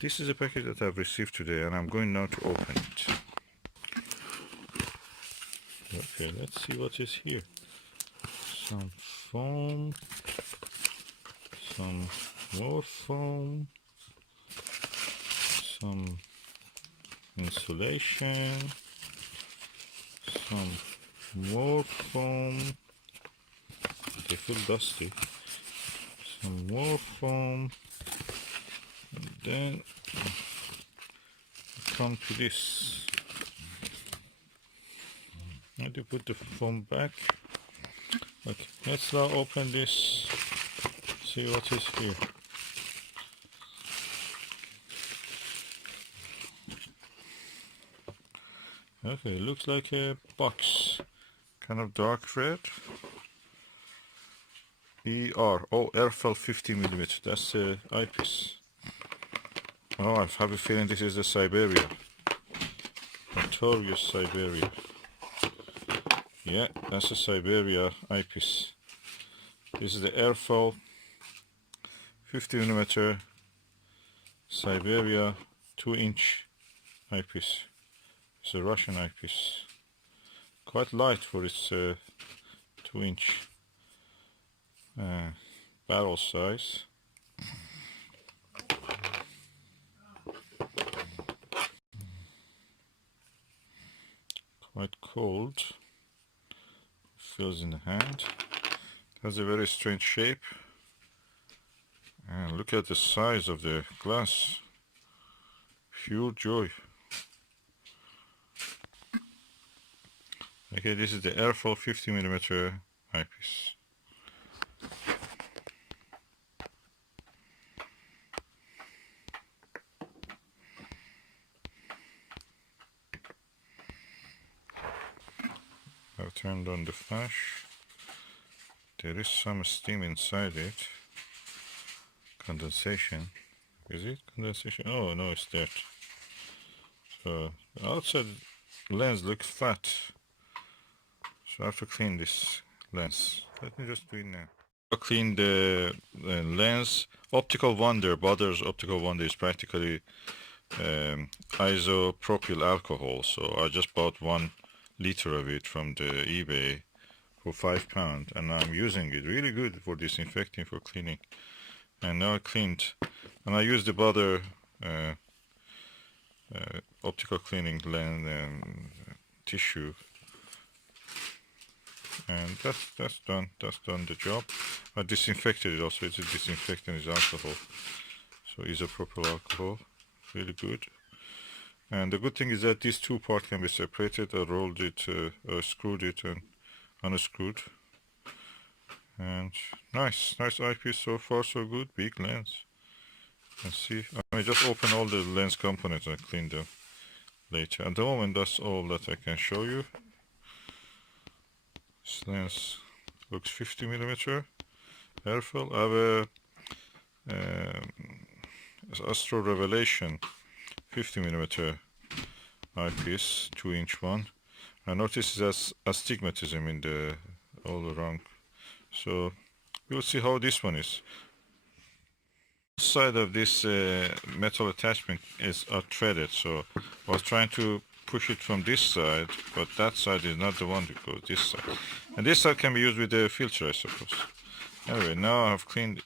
This is a package that I've received today, and I'm going now to open it. Okay, let's see what is here. Some foam, some more foam, some insulation, some more foam. They feel dusty. Some more foam, and then come to this. How do you put the foam back? Okay, let's now open this, see what is here. Okay, looks like a box, kind of dark red. Erfle 50mm, that's the eyepiece. Oh, I have a feeling this is the Siberia. Notorious Siberia. Yeah, that's a Siberia eyepiece. This is the Erfle 50mm Siberia 2-inch eyepiece. It's a Russian eyepiece. Quite light for its 2-inch barrel size. Quite cold. Feels in the hand. It has a very strange shape. And look at the size of the glass. Pure joy. Okay, this is the Erfle 50mm eyepiece. I've turned on the flash. There is some steam inside it. Condensation. Is it condensation? Oh no, it's dirt. So the outside lens looks flat. So I have to clean this lens. Let me just do it now. I'll clean the lens. Optical Wonder, Butter's Optical Wonder is practically isopropyl alcohol. So I just bought 1 liter of it from the eBay for £5, and I'm using it. Really good for disinfecting, for cleaning. And now I cleaned, and I used the Butter optical cleaning lens tissue, and that's done the job. I disinfected it also. It's a disinfectant, is alcohol, so isopropyl alcohol, really good. And the good thing is that these two parts can be separated. I rolled it, screwed it and unscrewed. And nice eyepiece, so far so good. Big lens. Let's see. I may just open all the lens components and clean them later. At the moment, that's all that I can show you. This lens looks 50mm. Erfle. I have a Astro Revelation 50mm eyepiece, 2-inch one. I notice there's astigmatism in the all around. So we'll see how this one is. Side of this metal attachment is threaded, so I was trying to push it from this side, but that side is not the one that goes this side. And this side can be used with the filter, I suppose. Anyway, now I've cleaned it.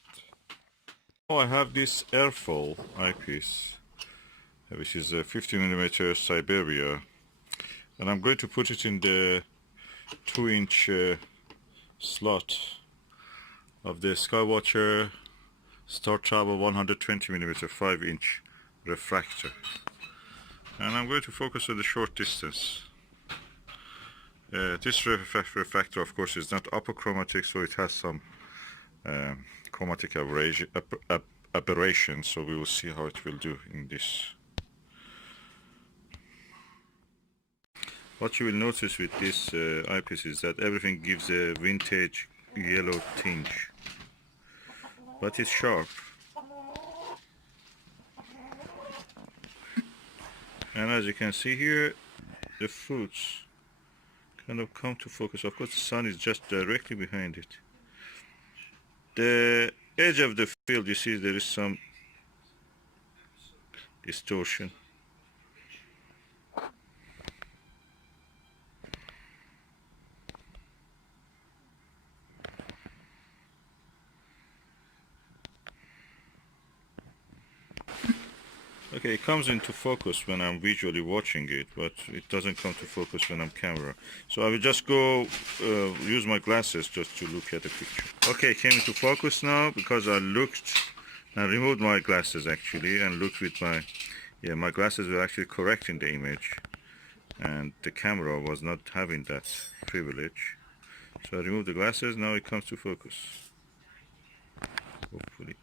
Now I have this Erfle eyepiece, which is a 50mm Siberia, and I'm going to put it in the 2-inch slot of the Skywatcher Star Travel 120mm 5-inch refractor, and I'm going to focus on the short distance. This refractor, of course, is not apochromatic, so it has some chromatic aberration, so we will see how it will do in this. What you will notice with this eyepiece is that everything gives a vintage yellow tinge, but it's sharp. And as you can see here, the fruits kind of come to focus. Of course, the sun is just directly behind it. The edge of the field, you see there is some distortion. Okay, it comes into focus when I'm visually watching it, but it doesn't come to focus when I'm camera. So I will just go use my glasses just to look at the picture. Okay, it came into focus now because I looked and removed my glasses actually and looked with my glasses were actually correcting the image and the camera was not having that privilege. So I removed the glasses, now it comes to focus. Hopefully.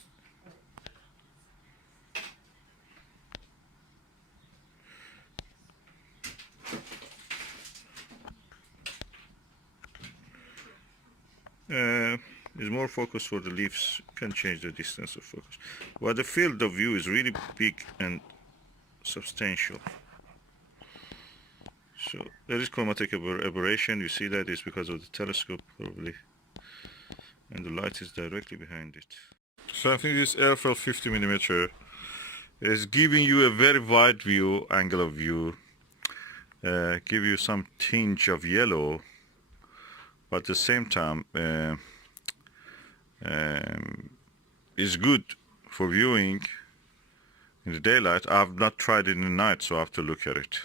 Is more focus for the leaves, can change the distance of focus. But the field of view is really big and substantial. So there is chromatic aberration, you see that is because of the telescope probably. And the light is directly behind it. So I think this Erfle 50mm is giving you a very wide view, angle of view, give you some tinge of yellow, but at the same time is good for viewing in the daylight. I've not tried it in the night, so I have to look at it.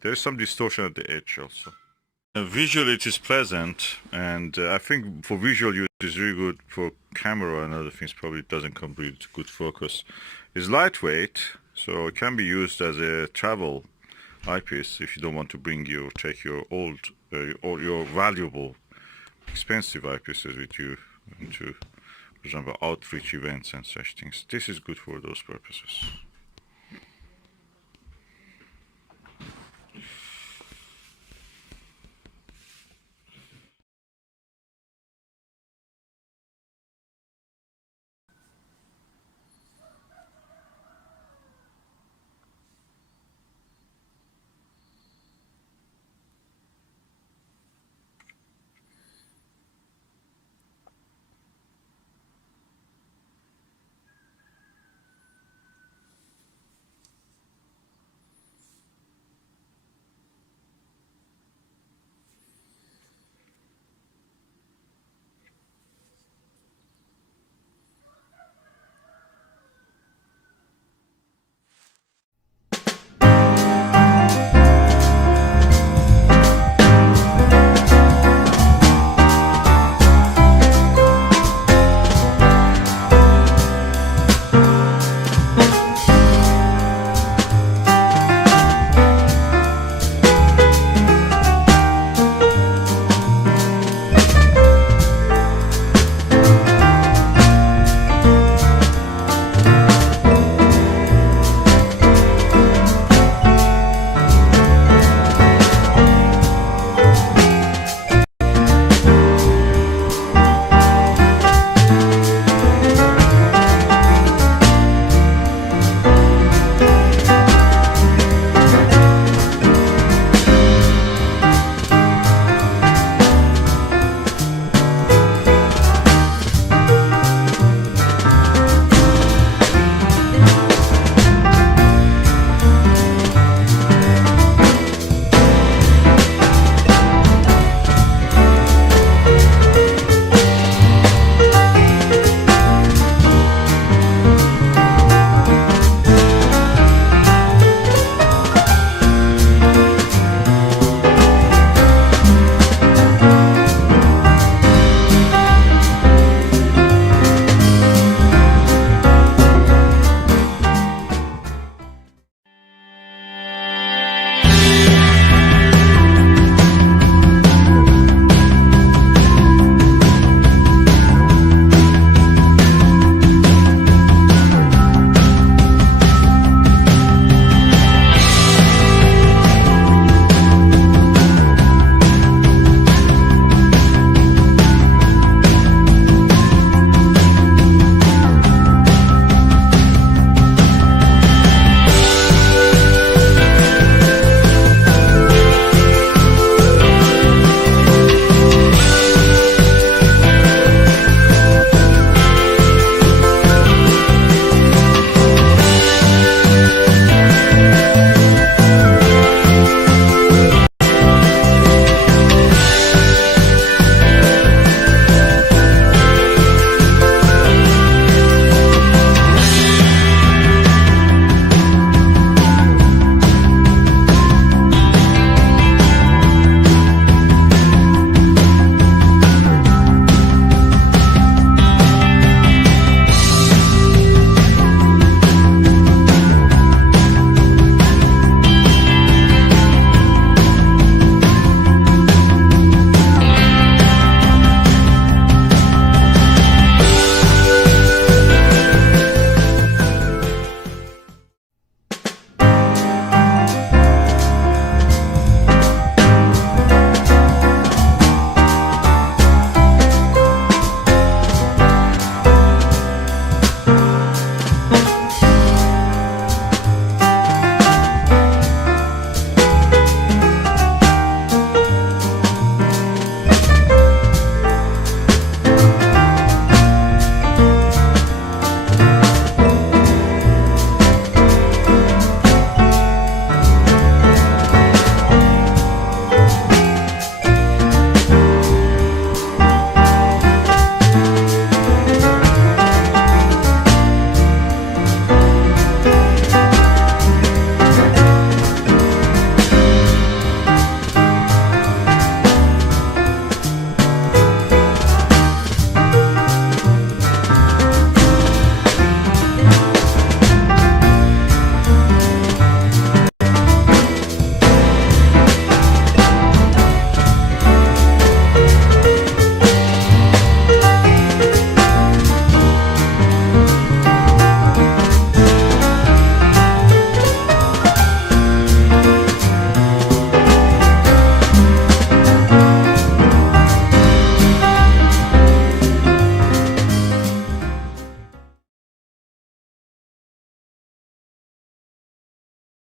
There is some distortion at the edge also. Visually it is pleasant, and I think for visual use it is really good. For camera and other things probably it doesn't come really to good focus. It's lightweight, so it can be used as a travel eyepiece if you don't want to bring your, take your old or your valuable expensive eyepieces with you into, for example, outreach events and such things. This is good for those purposes.